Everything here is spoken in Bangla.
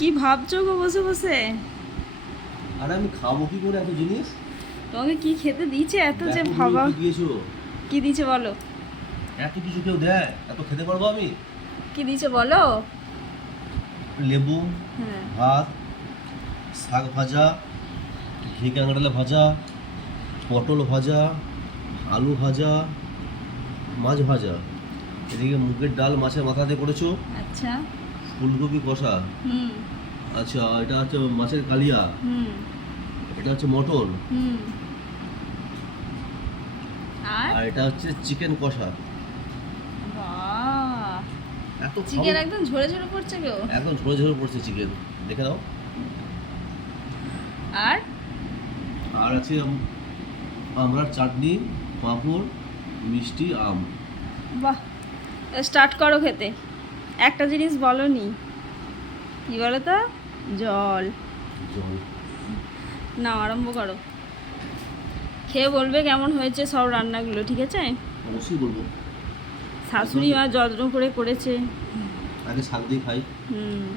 কি ভাবছো গো বসে বসে? আরে আমি খাবো কি করে এত জিনিস? তোমাকে কি খেতে দিয়েছে এত যে দেখো তুমি ভাবা? কি দিয়েছো? কি দিয়েছে বলো? এত কিছু কেউ দেয়? এত খেতে পারবো আমি? কি দিয়েছে বলো? লেবু, হ্যাঁ। ভাত, শাক ভাজা, ঘি কাঁকড়ালে ভাজা, পটল ভাজা, আলু ভাজা, মাছ ভাজা, এদিকে মুগের ডাল মাছের মাথা দিয়ে করেছো, আচ্ছা। ফুলকপি কষা, হুম আচ্ছা এটা হচ্ছে মাছের কালিয়া, হুম এটা হচ্ছে মটন, হুম। আর আর এটা হচ্ছে চিকেন কষা। বাহ, এত চিকেন খাবো? একদম ঝরে ঝরে পড়ছে গো। একদম ঝরে ঝরে পড়ছে চিকেন, দেখে দাও। আর আর আছে আমড়ার চাটনি, পাঁপড়, মিষ্টি, আম। বাহ, স্টার্ট করো খেতে। একটা জিনিস বলনি, কি বলো তো? জল। জল। না, আরম্ভ করো। খেয়ে বলবে কেমন হয়েছে সব রান্নাগুলো, ঠিক আছে? অবশ্যই বলবো। শাশুড়ি মা যত্ন করে করেছে। আগে শাক দিয়ে খাই। হুম।